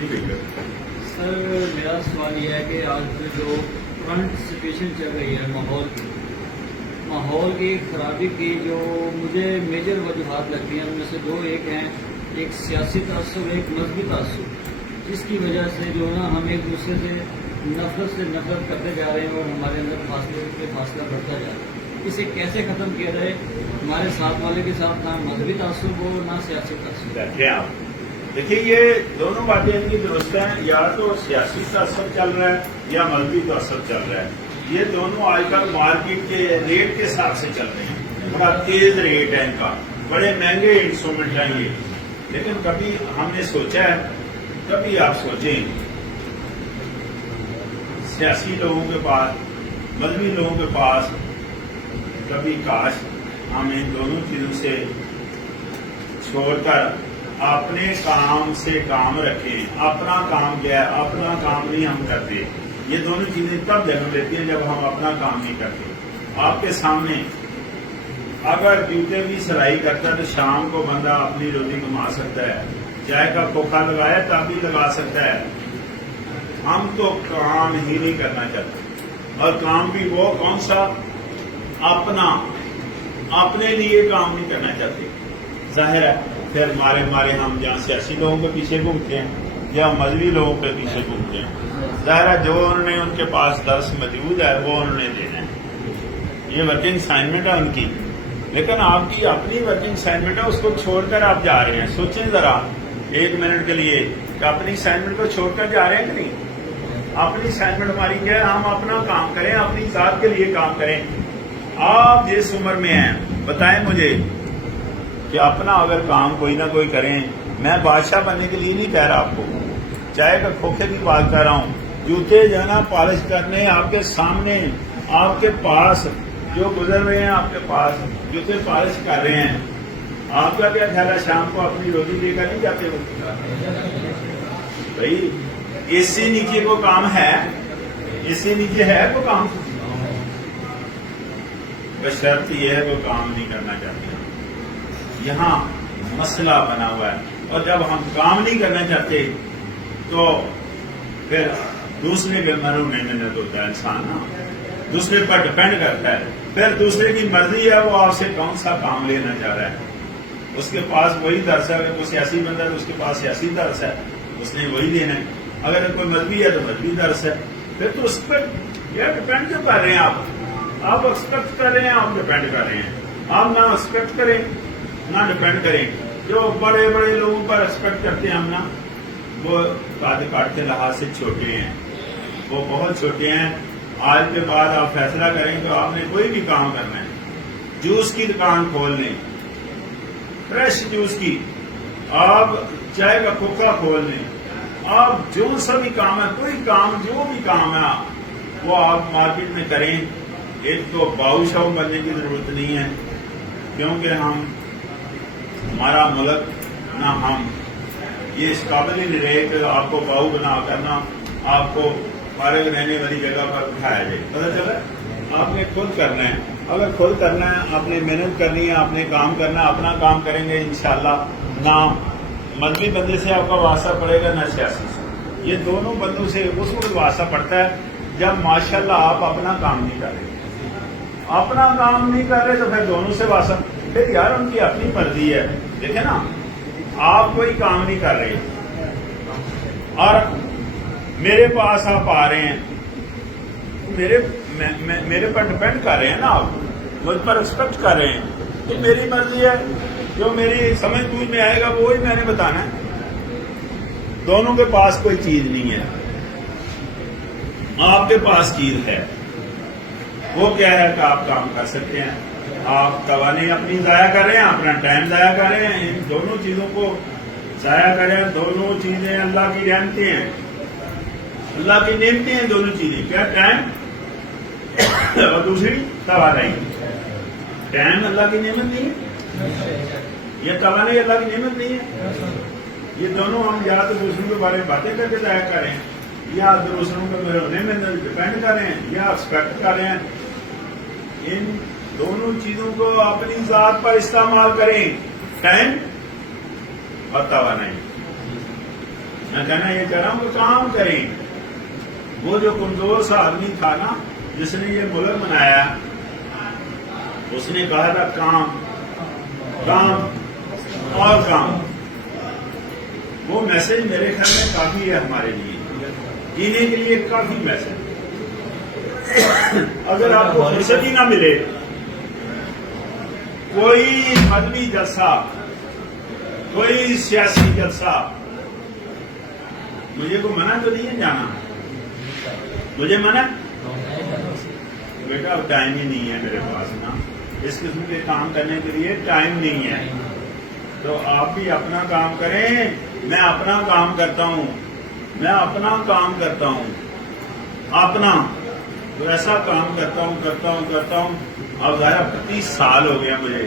سر میرا سوال یہ ہے کہ آج جو کرنٹ سچویشن چل رہی ہے ماحول کی خرابی کی جو مجھے میجر وجوہات لگتی ہیں ان میں سے دو ایک ہیں، ایک سیاسی تعصب، ایک مذہبی تعصب، جس کی وجہ سے جو نا ہم ایک دوسرے سے نفرت کرتے جا رہے ہیں اور ہمارے اندر فاصلے پہ فاصلہ بڑھتا جا رہا ہے۔ اسے کیسے ختم کیا جائے؟ ہمارے ساتھ والے کے ساتھ نہ مذہبی تعصب ہو نہ سیاسی تعصب۔ بیٹھے آپ دیکھیے، یہ دونوں باتیں ان کی درست ہیں، یا تو سیاسی تعصب چل رہا ہے یا مذہبی تعصب چل رہا ہے۔ یہ دونوں آج کل مارکیٹ کے ریٹ کے حساب سے چل رہے ہیں، بڑا تیز ریٹ ہے ان کا، بڑے مہنگے انسٹرومنٹ ہیں یہ۔ لیکن کبھی ہم نے سوچا ہے، کبھی آپ سوچیں سیاسی لوگوں کے پاس، مذہبی لوگوں کے پاس، کبھی کاش ہم ان دونوں چیزوں سے چھوڑ کر اپنے کام سے کام رکھیں۔ اپنا کام کیا ہے؟ اپنا کام نہیں ہم کرتے۔ یہ دونوں چیزیں تب جنم لیتی ہیں جب ہم اپنا کام نہیں کرتے۔ آپ کے سامنے اگر جوتے بھی سلائی کرتا ہے تو شام کو بندہ اپنی روٹی کما سکتا ہے، چائے کا کھوکھا لگایا تب بھی لگا سکتا ہے۔ ہم تو کام ہی نہیں کرنا چاہتے، اور کام بھی وہ کون سا؟ اپنے لیے کام نہیں کرنا چاہتے۔ ظاہر ہے پھر مارے ہم جہاں سیاسی لوگوں کے پیچھے گھومتے ہیں یا مذہبی لوگوں کے پیچھے گھومتے ہیں۔ ظاہر ہے جو انہوں نے ان کے پاس درس موجود ہے وہ انہوں نے دینا ہے، یہ ورکنگ اسائنمنٹ ہے ان کی۔ لیکن آپ کی اپنی ورکنگ اسائنمنٹ ہے، اس کو چھوڑ کر آپ جا رہے ہیں۔ سوچیں ذرا ایک منٹ کے لیے کہ اپنی اسائنمنٹ کو چھوڑ کر جا رہے ہیں کہ نہیں؟ اپنی اسائنمنٹ ہماری کیا ہے؟ ہم اپنا کام کریں، اپنی ذات کے لیے کام کریں۔ آپ جس عمر میں ہیں بتائیں مجھے کہ اپنا اگر کام کوئی نہ کوئی کریں۔ میں بادشاہ بننے کے لیے نہیں کہہ رہا آپ کو، چائے کا کھوکھے کی بات کر رہا ہوں۔ جوتے جو ہے نا پالش کرنے آپ کے سامنے، آپ کے پاس جو گزر رہے ہیں، آپ کے پاس جوتے پالش کر رہے ہیں۔ آپ کا کیا خیال ہے شام کو اپنی روٹی لے کر نہیں جاتے ہو؟ بھائی اے سی نیچے کو کام ہے، اے سی نیچے ہے کو کام، بشرط یہ ہے وہ کام نہیں کرنا چاہتے۔ یہاں مسئلہ بنا ہوا ہے، اور جب ہم کام نہیں کرنا چاہتے تو پھر دوسرے کے مرنے محنت ہوتا ہے انسان نا، دوسرے پر ڈپینڈ کرتا ہے۔ پھر دوسرے کی مرضی ہے وہ آپ سے کون سا کام لینا چاہ رہا ہے۔ اس کے پاس وہی درس ہے، اگر کوئی سیاسی بندہ ہے تو اس کے پاس سیاسی درس ہے، اس نے وہی لینا ہے۔ اگر کوئی مذہبی ہے تو مذہبی درس ہے۔ پھر تو اس پر یہ ڈپینڈ کیوں کر رہے ہیں آپ ایکسپیکٹ کر رہے ہیں، آپ ڈپینڈ کر رہے ہیں۔ آپ نہ ایکسپیکٹ کریں نہ ڈپینڈ کریں۔ جو بڑے بڑے لوگوں پر ایکسپیکٹ کرتے ہیں ہم نا، وہ کاٹ کے لحاظ سے چھوٹے ہیں، وہ بہت چھوٹے ہیں۔ آج کے بعد آپ فیصلہ کریں تو آپ نے کوئی بھی کام کرنا ہے، جوس کی دکان کھول لیں، فریش جوس کی، آپ چائے کا کھوکھا کھول لیں، آپ جو سا بھی کام ہے، کوئی کام جو بھی کام ہے وہ آپ مارکیٹ میں کریں۔ ایک تو باؤ شاؤ بننے کی ضرورت نہیں ہے، کیونکہ ہمارا ملک نہ ہم یہ اس قابل ہی نہیں رہے کہ آپ کو باؤ بنا کرنا، آپ کو فارغ رہنے والی جگہ پر اٹھایا جائے۔ پتہ چلا آپ نے خود کرنا ہے۔ اگر خود کرنا ہے، آپ نے محنت کرنی ہے، آپ نے کام کرنا ہے، اپنا کام کریں گے انشاءاللہ، نہ مذہبی بندے سے آپ کا واسطہ پڑے گا نہ سیاسی سے۔ یہ دونوں بندوں سے اس وقت واسطہ پڑتا ہے جب ماشاءاللہ آپ اپنا کام نہیں کر رہے۔ اپنا کام نہیں کر رہے تو پھر دونوں سے واسطہ، پھر یار ان کی اپنی مرضی ہے۔ دیکھیں نا، آپ کوئی کام نہیں کر رہے اور میرے پاس آپ آ رہے ہیں، میرے پر ڈپینڈ کر رہے ہیں نا، آپ مجھ پر ایکسپیکٹ کر رہے ہیں، تو میری مرضی ہے، جو میری سمجھ بوجھ میں آئے گا وہی میں نے بتانا ہے۔ دونوں کے پاس کوئی چیز نہیں ہے، آپ کے پاس چیز ہے، وہ کیا ہے کہ آپ کام کر سکتے ہیں۔ آپ توانائی اپنی ضائع کر رہے ہیں، اپنا ٹائم ضائع کر رہے ہیں، ان دونوں چیزوں کو ضائع کریں۔ دونوں چیزیں اللہ کی رحمتیں ہیں، اللہ کی نعمتیں ہیں دونوں چیزیں، کیا؟ ٹائم اور دوسری توانائی۔ ٹائم اللہ کی نعمت نہیں ہے، یہ توانائی اللہ کی نعمت نہیں ہے۔ یہ دونوں ہم یا تو دوسروں کے بارے میں باتیں کر کے ضائع کر رہے ہیں، یا دوسروں کے ہونے میں ڈپینڈ کر رہے ہیں، یا ایکسپیکٹ کر رہے ہیں۔ ان دونوں چیزوں کو اپنی ذات پر استعمال کریں، ٹائم اور توانائی۔ میں کہنا یہ کہہ رہا ہوں کہ کام کریں. وہ جو کمزور سا آدمی تھا نا جس نے یہ ملک بنایا، اس نے کہا تھا کام کام اور کام. وہ میسج میرے خیال میں کافی ہے ہمارے لیے، جینے کے لیے کافی میسج. اگر آپ کو فرصت ہی نہ ملے، کوئی مذہبی جلسہ، کوئی سیاسی جلسہ، مجھے کو منع تو نہیں ہے جانا، مجھے منع بیٹا ٹائم ہی نہیں ہے میرے پاس نا، اس قسم کے کام کرنے کے لیے ٹائم نہیں ہے. تو آپ بھی اپنا کام کریں، میں اپنا کام کرتا ہوں، میں اپنا کام کرتا ہوں، اپنا تو ایسا کام کرتا ہوں. اب ظاہر 25 سال ہو گیا مجھے،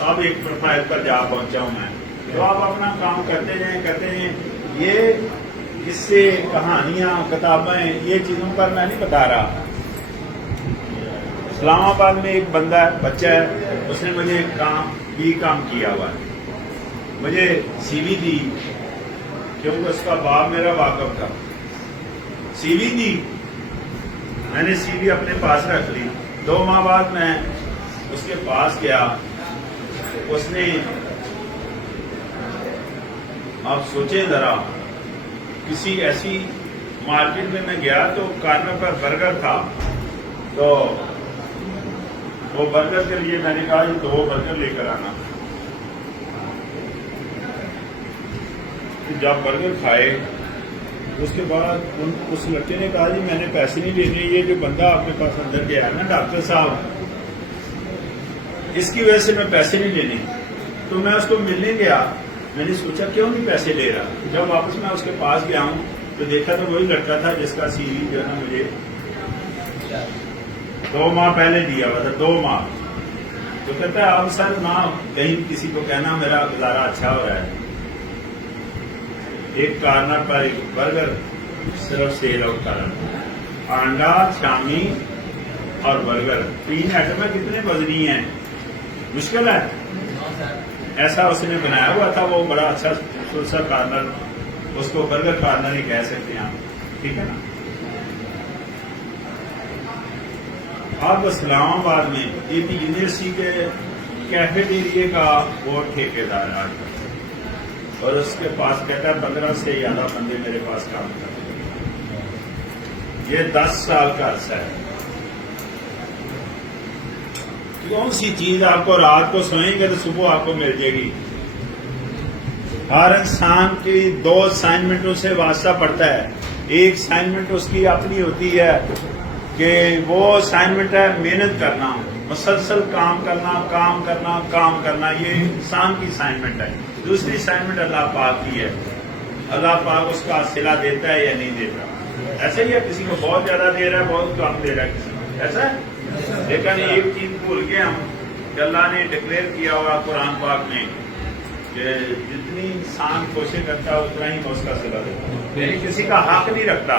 اب ایک پروفائل پر جا پہنچا ہوں میں. تو آپ اپنا کام کرتے ہیں. یہ قصے، کہانیاں، کتابیں، یہ چیزوں پر میں نہیں بتا رہا. اسلام آباد میں ایک بچہ ہے، اس نے مجھے کام کیا ہوا ہے، مجھے سی وی دی، کیونکہ اس کا باپ میرا واقف تھا. سی وی دی، میں نے سی وی اپنے پاس رکھ لی. 2 ماہ بعد میں اس کے پاس گیا. اس نے، آپ سوچیں ذرا، کسی ایسی مارکیٹ میں گیا تو کارنر پر برگر تھا، تو وہ برگر کے لیے میں نے کہا یہ 2 برگر لے کر آنا. جب برگر کھائے اس کے بعد اس لڑکے نے کہا جی میں نے پیسے نہیں لینے، یہ جو بندہ آپ کے پاس اندر گیا ہے نا ڈاکٹر صاحب، اس کی وجہ سے میں پیسے نہیں لینے. تو میں اس کو ملنے گیا، میں نے سوچا کیوں نہیں پیسے لے رہا. جب واپس میں اس کے پاس گیا ہوں تو دیکھا تو وہی لڑکا تھا جس کا سی وی جو ہے نا مجھے 2 ماہ پہلے دیا ہوا تھا. 2 ماہ. تو کہتا ہے اب سر نہ کہیں کسی کو کہنا میرا گزارا اچھا ہو رہا ہے. ایک کارنر پر ایک برگر صرف سیل آؤٹ کر رہا، انڈا، شامی اور برگر، 3 آئٹم کتنے وزنی ہیں، مشکل ہے. ایسا اس نے بنایا ہوا تھا، وہ بڑا اچھا سا کارنر، اس کو برگر کارنر ہی کہہ سکتے ہیں آپ، ٹھیک ہے نا. اب اسلام آباد میں اے پی یونیورسٹی کے کیفیٹیریے کا وہ ٹھیکیدار ہے، اور اس کے پاس کہتا ہے 15 سے زیادہ بندے میرے پاس کام کرتے ہیں. یہ 10 سال کا عرصہ ہے. کون سی چیز آپ کو رات کو سوئیں گے تو صبح آپ کو مل جائے گی. ہر انسان کی 2 اسائنمنٹوں سے واسطہ پڑتا ہے. ایک اسائنمنٹ اس کی اپنی ہوتی ہے کہ وہ اسائنمنٹ ہے محنت کرنا، مسلسل کام کرنا، یہ انسان کی اسائنمنٹ ہے. دوسری اسائنمنٹ اللہ پاک کی ہے. اللہ پاک اس کا صلہ دیتا ہے یا نہیں دیتا. ایسا ہی ہے، کسی کو بہت زیادہ دے رہا ہے، بہت کم دے رہا ہے کسی کو، ایسا ہے. لیکن ایک چیز بھول گئے ہم کہ اللہ نے ڈکلیئر کیا ہوا قرآن پاک میں کہ جتنی انسان کوشش کرتا ہے اتنا ہی میں اس کا صلہ دیتا ہوں، یعنی کسی کا حق نہیں رکھتا.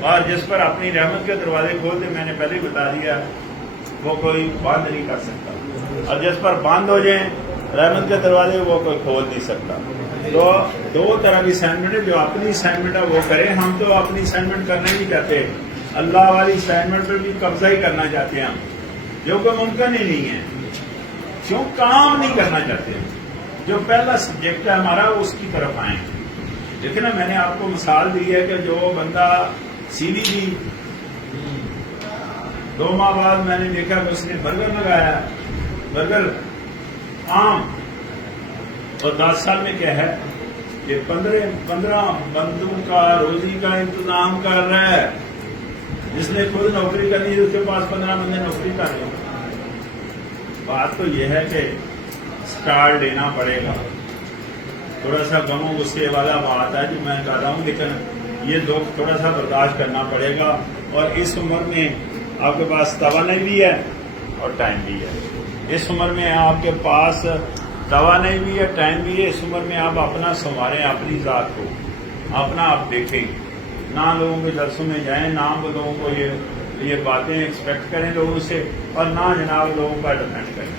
اور جس پر اپنی رحمت کے دروازے کھولتے، میں نے پہلے ہی بتا دیا، وہ کوئی بند نہیں کر سکتا. اور جس پر بند ہو جائیں رحمت کے دروازے، وہ کوئی کھول نہیں سکتا. تو 2 طرح کی اسائنمنٹ ہے، جو اپنی اسائنمنٹ ہے وہ کریں. ہم تو اپنی اسائنمنٹ کرنا نہیں چاہتے، اللہ والی اسائنمنٹ پہ بھی قبضہ ہی کرنا چاہتے ہیں ہم، جو کہ ممکن ہی نہیں ہے. کیوں کام نہیں کرنا چاہتے؟ جو پہلا سبجیکٹ ہے ہمارا اس کی طرف آئیں. لیکن میں نے آپ کو مثال دی ہے کہ جو بندہ سی وی دی، 2 ماہ بعد میں نے دیکھا کہ اس نے برگر لگایا. برگر عام، اور 10 سال میں کیا ہے کہ 15 بندوں کا روزی کا انتظام کر رہا ہے. جس نے خود نوکری کرنی ہے اس کے پاس 15 بندے نوکری کر رہے ہیں. بات تو یہ ہے کہ سٹار لینا پڑے گا. تھوڑا سا غم و غصے والا بات ہے جو میں کہہ رہا ہوں، لیکن یہ دکھ تھوڑا سا برداشت کرنا پڑے گا. اور اس عمر میں آپ کے پاس توانائی بھی ہے اور ٹائم بھی ہے. اس عمر میں آپ کے پاس توانائی بھی ہے، ٹائم بھی ہے. اس عمر میں آپ اپنا سنواریں، اپنی ذات کو اپنا آپ دیکھیں. نہ لوگوں کے جلسوں میں جائیں، نہ لوگوں کو یہ باتیں ایکسپیکٹ کریں لوگوں سے، اور نہ جناب لوگوں کا ڈیپینڈ کریں،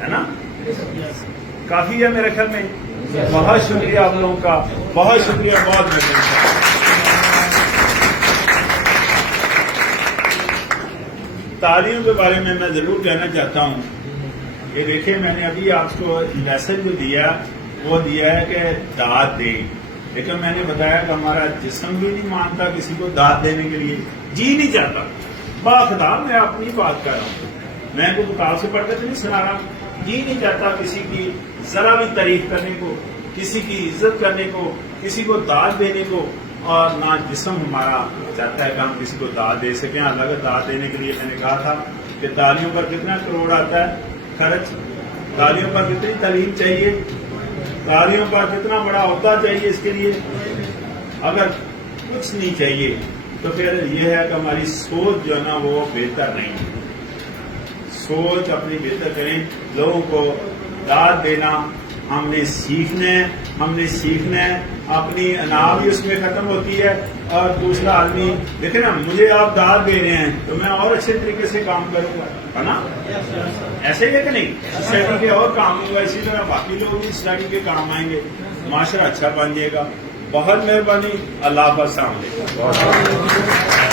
ہے نا. کافی ہے میرے خیال میں. بہت شکریہ آپ لوگوں کا، بہت شکریہ، بہت مہربانی۔ تعلیم کے بارے میں ضرور کہنا چاہتا ہوں کہ دیکھیں، میں نے ابھی آپ کو لیسن جو دیا وہ دیا ہے کہ داد دیں، لیکن میں نے بتایا کہ ہمارا جسم بھی نہیں مانتا کسی کو داد دینے کے لیے، جی نہیں چاہتا۔ باخدا میں اپنی بات کر رہا ہوں، میں کوئی کتاب سے پڑھ کر تو نہیں سنا رہا، جی نہیں چاہتا کسی کی ذرا بھی تعریف کرنے کو، کسی کی عزت کرنے کو، کسی کو داد دینے کو، اور نہ جسم ہمارا چاہتا ہے کہ ہم کسی کو داد دے سکیں۔ الگ داد دینے کے لیے میں نے کہا تھا کہ تعلیم پر کتنا کروڑ آتا ہے خرچ، تعلیم پر کتنی تعلیم چاہیے، تعلیم پر کتنا بڑا عہدہ چاہیے، اس کے لیے اگر کچھ نہیں چاہیے تو پھر یہ ہے کہ ہماری سوچ جو ہے نا وہ بہتر نہیں ہے۔ سوچ اپنی بہتر کریں، لوگوں کو داد دینا ہم نے سیکھنا ہے، ہم نے سیکھنا ہے، اپنی انا بھی اس میں ختم ہوتی ہے، اور دوسرا آدمی دیکھیں نا، مجھے آپ داد دے رہے ہیں تو میں اور اچھے طریقے سے کام کروں گا، ہے نا؟ ایسے ہی ہے کہ نہیں؟ اسٹڈی کے اور کام ہوگا، اسی طرح باقی لوگ بھی اسٹڈی کے کام آئیں گے، معاشرہ اچھا بن جائے گا۔ بہت مہربانی، اللہ حافظ، السلام علیکم۔